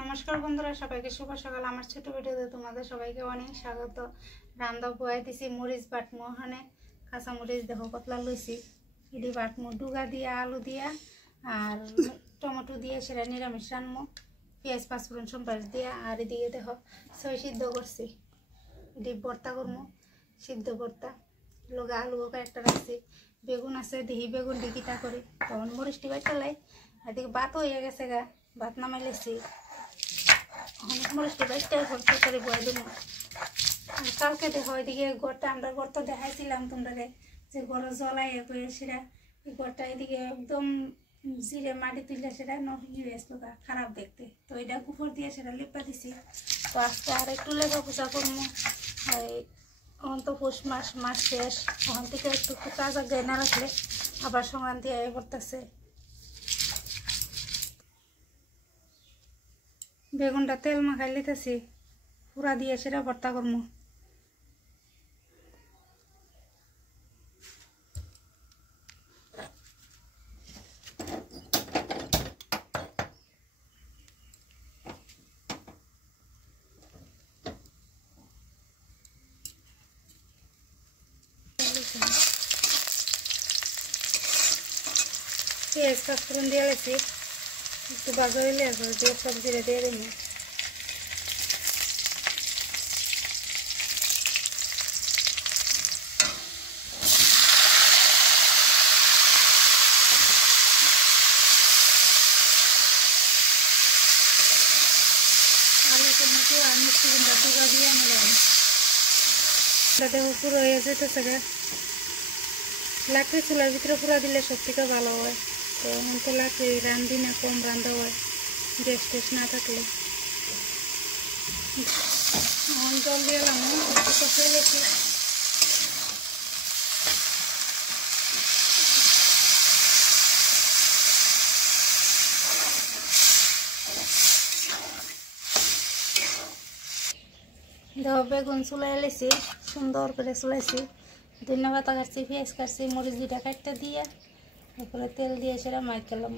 নমস্কার বন্ধুরা, সবাইকে শুভ সকাল। আমার ছোট ভিডিওতে তোমাদের সবাইকে অনেক স্বাগত। রান্না বয়াই দিছি মরিচ বাটমু, ওখানে কাঁচা মরিচ দেখো কতলা লইছি, এটি বাটমু ডুগা দিয়া আলু দিয়া আর টমেটো দিয়ে, সেটা নিরামিষ রান্নমু পেঁয়াজ পাঁচফোড়ন সম্পাস দিয়া। আর এদিকে দেখো ছয় সিদ্ধ করছি, এটি ভর্তা করবো, সিদ্ধ ভর্তা লগে আলু একটা রাখছি, বেগুন আছে দেখি বেগুন ডিকিটা করি, তখন মরিচটি বাইটা লাই। এদিকে ভাত হয়ে গেছে গা, ভাত নামাই লেছি, অনেক মরিচটি বাইটা ভর্তা করে বয়ে দেবো। আর কালকে দেখো এদিকে গড়টা, আমরা গড়টা দেখাইছিলাম তোমরা যে গড় জ্বলাই করে, সেটা এই গড়টা এদিকে একদম জিরে মাটি তুললে সেটা খারাপ দেখতে, তো এটা উপর দিয়ে সেটা লেপা দিছি। তো আজকে আর একটু লেপা পোছা করবো। এখন তো পৌষ মাস শেষ, ওখান থেকে একটু তাজা গায়ে না রাখলে আবার সংক্রান্তি আয় পড়তেছে। বেগুনটা তেল মাখাই লিতেছি, পুরা দিয়ে সেটা ভর্তা করবো। পেঁয়াজ পাঁচফোড়ন দিয়ে গেছি, একটু বাজারে দিয়ে সবজিটা দিয়ে দেবো। আলু টমেটো আর মিষ্টি কুমড়া দুটো দিয়ে নিলাম। দেখো পুরো হয়ে যেতেছে গা, লাকড়ি চুলার ভিতরে পুরা দিলে সব থেকে ভালো হয়। তো এখন তো লাকড়ি রান্ধি না, কম রান্ধা হয় গ্যাস টেস না থাকলে। এখন জল দিয়ে এলাম, কষে গেছি। দেখো বেগুন চুলাই এলেছি, সুন্দর করে চুলাইছি, ধনিয়া পাতা কাটছি, পেঁয়াজ কাটছি, মরিচ দুইটা কাটতে দিয়ে তারপরে তেল দিয়ে সেটা মাই খেলাম।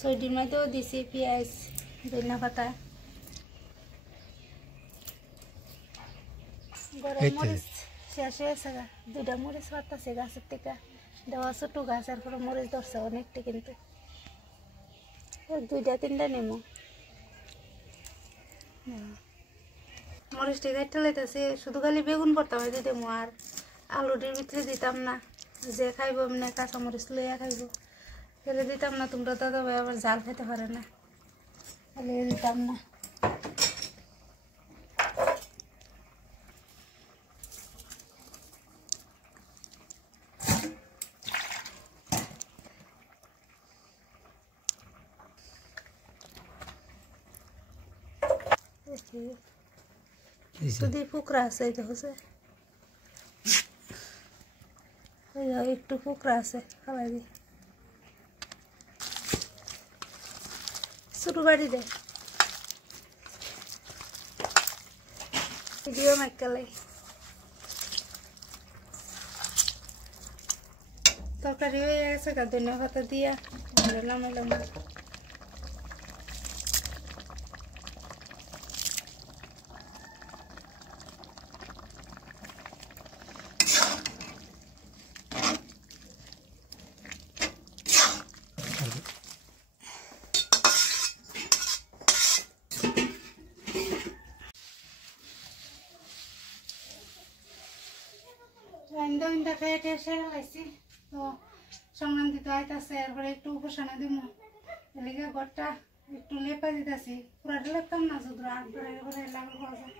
সইডির মধ্যেও দিছি পেঁয়াজ ধনিয়া পাতা। গরম মরিচ শেষ হয়েছে গা, দুইটা মরিচ পাতাছে গাছের থেকে, দেওয়া ছোটো গাছ, এরপরে মরিচ ধরছে অনেকটা, কিন্তু দুইটা তিনটা নেমো। মরিচটি কাটতে লাইতেছি, শুধু খালি বেগুন ভর্তা হয়ে দিতাম, আর আলুটির ভিতরে দিতাম না। যে খাইব এমনি কাঁচা মরিচ লইয়া খাইব, ফেলে দিতাম না। তোমরা দাদা ভাই আবার ঝাল খেতে পারে না, ফেলে দিতাম না। শুধু ফুকরা আছে, দেখছে একটু ফুকরা আছে, খাওয়াই দি ছোট বাড়ি দে ভিডিও মাইকালাই। তরকারি হয়ে গেছে গা, ধনিয়া পাতা দিয়া নামাইলাম। ইন্দা খেয়ে টেয়ে সেরে খাইছি, তো সংক্রান্তি তো আইতাছে, এরপরে একটু উপাসনা দিব। এদিকে ঘরটা একটু লেপা দিতেছি, পুরাটা লেপতাম না, যদুরা একবারে লাগল পাওয়া যায়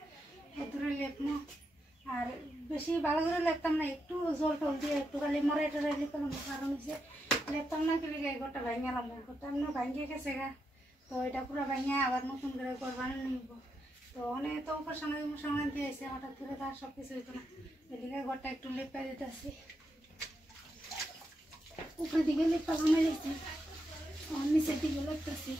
এদূরে লেপমো। আর বেশি ভালো করে লেপতাম না, একটু জল টল দিয়ে একটু খালি মরাই টরাই লেপালাম। কারণ হচ্ছে লেপতাম না কি ঘরটা ভাঙালাম, ঘরটা এমনি ভাঙিয়ে গেছে গা, তো এটা পুরো ভাঙিয়ে আবার নতুন করে ঘর বানিয়ে নিব। তো অনেক তো উপাসনা দিব, সংক্রান্তি আইসে, হঠাৎ করে তার সব কিছু হইতো না। এদিকে ঘরটা একটু লেপা দিতেছি, উপরের দিকে লেপা বানাই দিচ্ছি, নিচের দিকে লেপতেছি।